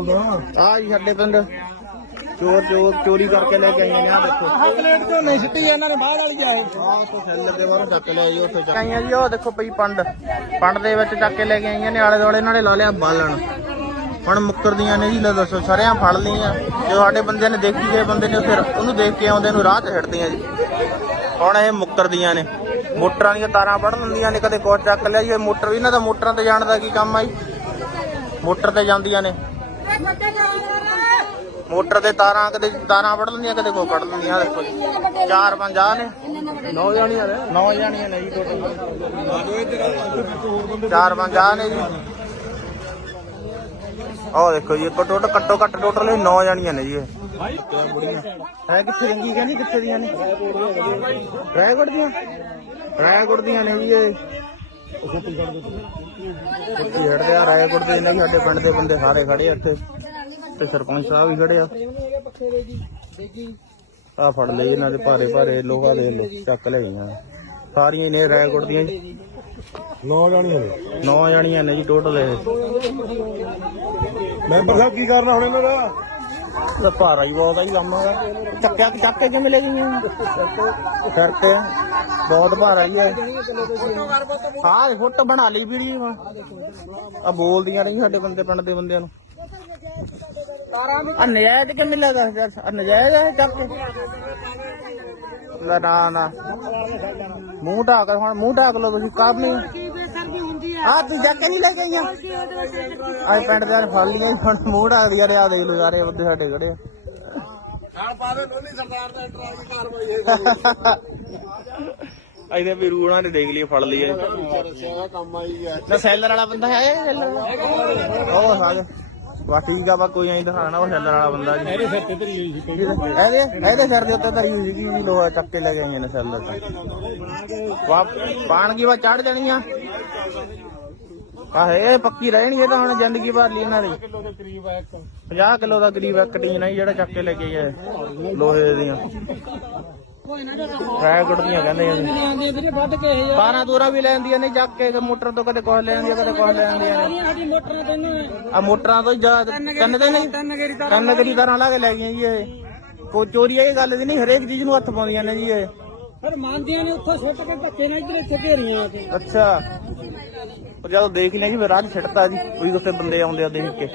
ਆ ਜੀ ਸਾਡੇ ਪਿੰਡ। ਚੋਰ ਚੋਰ ਚੋਰੀ ਕਰਕੇ ਲੈ ਕੇ ਆਈਆਂ ਨੇ ਆ ਦੇਖੋ। ਆਹ ਪਲੇਟ ਤੋਂ ਨਹੀਂ ਸਿੱਟੀ ਇਹਨਾਂ ਨੇ ਬਾਹਰ ਵਾਲੀ ਜਾਏ। ਆਹ ਤੋਂ ਸੈੱਲ ਦੇ ਬਾਹਰੋਂ ਚੱਕ ਲਿਆ ਜੀ ਉੱਥੇ ਚੱਕ। ਆਈਆਂ ਜੀ ਉਹ ਦੇਖੋ ਪਈ ਪੰਡ। ਪੰਡ ਦੇ ਵਿੱਚ ਚੱਕ ਕੇ ਲੈ ਕੇ ਆਈਆਂ ਨੇ ਆਲੇ ਦੁਆਲੇ ਨਾਲੇ ਲਾ ਲਿਆ ਬਾਲਣ। ਹੁਣ ਮੁੱਕਰਦੀਆਂ ਨੇ ਜੀ ਲੈ ਦੱਸੋ ਸਰਿਆਂ ਫੜ ਲਈਆਂ। ਜੋ ਸਾਡੇ ਬੰਦੇ ਨੇ ਦੇਖੀ ਗਏ ਬੰਦੇ ਨੇ ਫਿਰ ਉਹਨੂੰ ਦੇਖ ਕੇ ਆਉਂਦੇ ਨੂੰ ਰਾਹ 'ਚ ਛੱਡਦੀਆਂ ਜੀ। ਹੁਣ ਇਹ ਮੁੱਕਰਦੀਆਂ ਨੇ। ਮੋਟਰਾਂ ਦੀਆਂ ਤਾਰਾਂ ਵੜ ਲੈਂਦੀਆਂ ਨੇ ਕਦੇ ਕੋਟ ਚੱਕ ਲਿਆ ਜੀ ਇਹ ਮੋਟਰ ਇਹਨਾਂ ਦਾ ਮੋਟਰਾਂ ਤੇ ਜਾਣ ਦਾ ਕੀ ਕੰਮ ਆ ਜੀ? ਮੋਟਰ ਤੇ ਜਾਂਦੀਆਂ ਨੇ। ਮੋਟਰ ਤੇ ਤਾਰਾਂ ਕਦੇ ਤਾਰਾਂ ਵੜ ਲੈਂਦੀਆਂ ਕਦੇ ਕੋ ਕੱਢ ਲੈਂਦੀਆਂ ਦੇਖੋ ਜੀ। ਚਾਰ ਪੰਜ ਆ ਨੇ। ਨੌ ਜਾਣੀਆਂ ਨੇ? ਨੌ ਜਾਣੀਆਂ ਨੇ ਜੀ ਟੋਟਲ ਚਾਰ ਪੰਜ ਆ ਨੇ ਜੀ। ਆਹ ਦੇਖੋ ਜੀ ਇੱਕ ਟੋਟਲ ਘੱਟੋ ਘੱਟ ਟੋਟਲ ਇਹ ਨੌ ਜਾਣੀਆਂ ਨੇ ਜੀ ਇਹ। ਹੈ ਕਿੱਥੇ ਰੰਗੀ ਕਹਿੰਦੀ ਕਿੱਥੇ ਦੀਆਂ ਨੇ? ਰਾਇਗੜ ਦੀਆਂ? ਰਾਇਗੜ ਦੀਆਂ ਨੇ ਜੀ ਇਹ। ਕਿੱਥੇ ਹੜਦੇ ਆ ਰਾਇਗੜ ਦੇ ਨੇ ਜੀ ਸਾਡੇ ਪਿੰਡ ਦੇ ਬੰਦੇ ਸਾਰੇ ਖੜੇ ਆ ਇੱਥੇ। ਤੇ ਸਰਪੰਚ ਸਾਹਿਬ ਵੀ ਖੜੇ ਆ। ਆ ਫੜ ਲਈ ਇਹਨਾਂ ਦੇ ਭਾਰੇ ਭਾਰੇ ਲੋਹਾ ਦੇ ਲੋ ਚੱਕ ਲਈਆਂ ਸਾਰੀਆਂ ਨੇ ਰਾਇਗੜ ਦੀਆਂ ਜੀ। ਨੌ ਜਾਣੀਆਂ ਨੇ। ਨੌ ਜਾਣੀਆਂ ਨੇ ਜੀ ਟੋਟਲ ਇਹ। ਮੈਂਬਰ ਸਾਹਿਬ ਕੀ ਕਰਨਾ ਹੁਣ ਇਹਨਾਂ ਦਾ? ਤਾਂ ਭਾਰਾ ਹੀ ਬਹੁਤ ਆ ਜੀ ਕੰਮ। ਚੱਕਿਆ ਕਿ ਚੱਕ ਕੇ ਕਿਵੇਂ ਲੈ ਗਈਆਂ? ਸਿਰ ਤੇ ਬਹੁਤ ਭਾਰਾ ਹੀ ਹੈ ਹਾਂ ਫੁੱਟ ਬਣਾ ਲਈ ਵੀਰੀ ਆ ਬੋਲਦੀਆਂ ਨਹੀਂ ਸਾਡੇ ਬੰਦੇ ਪਿੰਡ ਦੇ ਬੰਦਿਆਂ ਨੂੰ। ਆ ਨਜਾਇਜ਼ ਕਿਵੇਂ ਲੱਗਾ ਯਾਰ ਨਜਾਇਜ਼ ਹੈ ਚੱਕ ਨਾ ਨਾ ਮੂੰਹ ਢਾਕ ਹੁਣ ਮੂੰਹ ਢਾਕ ਲਓ ਤੁਸੀਂ ਕੰਮ ਨਹੀਂ ਆ ਤੂੰ ਜਾ ਕੇ ਨਹੀਂ ਲੈ ਕੇ ਆਈਆਂ? ਅੱਜ ਪਿੰਡ ਦੇ ਫੜ ਲਈਆਂ ਹੁਣ ਮੂੰਹ ਢਾਕ ਦਿਆ ਰਿਆ ਦੇਖ ਲਓ ਸਾਰੇ ਬੰਦੇ ਸਾਡੇ ਖੜੇ ਆ। ਨਾਲ ਪਾ ਦੇ ਨੋਨੀ ਸਰਦਾਰ ਦਾ ਟਰਾਈ ਕਾਰਵਾਈ ਇਹਦੇ ਵੀ ਰੂਣਾ ਨੇ ਦੇਖ ਲਈ ਫੜ ਲਈ ਹੈ ਹੈ ਗਿਆ ਨਾ ਸੈਲਰ ਵਾਲਾ ਬੰਦਾ ਹੈ? ਉਹ ਸਾਗ ਵਾ ਠੀਕ ਆ ਬਾ ਕੋਈ ਐਂ ਦਿਖਾਣਾ ਉਹ ਸੈਲਰ ਵਾਲਾ ਬੰਦਾ ਜੀ। ਇਹਦੇ ਸਿਰ ਤੇ ਧਰੀ ਹੋਈ ਸੀ ਇਹਦੇ ਇਹਦੇ ਸਿਰ ਦੇ ਉੱਤੇ ਧਰੀ ਹੋਈ ਸੀਗੀ ਜੀ ਲੋਹਾ ਚੱਕ ਕੇ ਲੈ ਕੇ ਆਈਆਂ ਨੇ ਸੈਲਰ ਤੋਂ। ਵਾ ਪਾਣਗੀ ਵਾ ਚੜ ਜਾਣੀਆਂ ਆਹ ਇਹ ਪੱਕੀ ਰਹਿਣੀ ਇਹ ਤਾਂ ਹੁਣ ਜ਼ਿੰਦਗੀ ਭਰ ਲਈ ਇਹਨਾਂ ਦੀ। ਕਿਲੋ ਦੇ ਕਰੀਬ ਹੈ ਇੱਕ 50 ਕਿਲੋ ਦਾ ਕਰੀਬ ਇੱਕ ਟੀਨ ਹੈ ਜਿਹੜਾ ਚੱਕ ਕੇ ਲੈ ਕੇ ਗਏ ਲੋਹੇ ਦੀਆਂ। ਹੈ ਗੁੱਡੀਆਂ ਕਹਿੰਦੇ ਆ ਜੀ। ਆਂਦੇ ਵੀਰੇ ਵੱਢ ਕੇ ਇਹ 12 ਦੂਰਾ ਵੀ ਲੈਂਦੀਆਂ ਨੇ ਚੱਕ ਕੇ ਮੋਟਰ ਤੋਂ ਕਦੇ ਕੁਝ ਲੈਂਦੀਆਂ ਕਦੇ ਕੁਝ ਲੈਂਦੀਆਂ ਨੇ। ਸਾਡੀ ਮੋਟਰਾਂ ਤੈਨੂੰ ਆ ਮੋਟਰਾਂ ਤੋਂ ਹੀ ਜਾ ਕੰਨ ਦੇ ਨਹੀਂ ਤਿੰਨ ਗੇਰੀ ਤਾਂ ਕੰਨ ਲਾ ਕੇ ਲੈ ਗਈਆਂ ਜੀ ਇਹ। ਕੋਈ ਚੋਰੀ ਇਹ ਗੱਲ ਦੀ ਨਹੀਂ ਹਰੇਕ ਚੀਜ਼ ਨੂੰ ਹੱਥ ਪਾਉਂਦੀਆਂ ਨੇ ਜੀ ਇਹ। ਫਿਰ ਮੰਨਦੀਆਂ ਨੇ ਉੱਥੋਂ ਸੁੱਟ ਕੇ ਧੱਕੇ ਨਾਲ ਇੱਧਰ ਇੱਥੇ ਘੇਰੀਆਂ ਆ ਕੇ। ਅੱਛਾ। ਪਰ ਜਦੋਂ ਦੇਖ ਹੀ ਲਿਆ ਜੀ ਫਿਰ ਰਾਹ 'ਚ ਛੱਡਤਾ ਜੀ ਕੋਈ ਉੱਥੇ ਬੰਦੇ ਆਉਂਦੇ ਆ ਦੇਖ ਕੇ।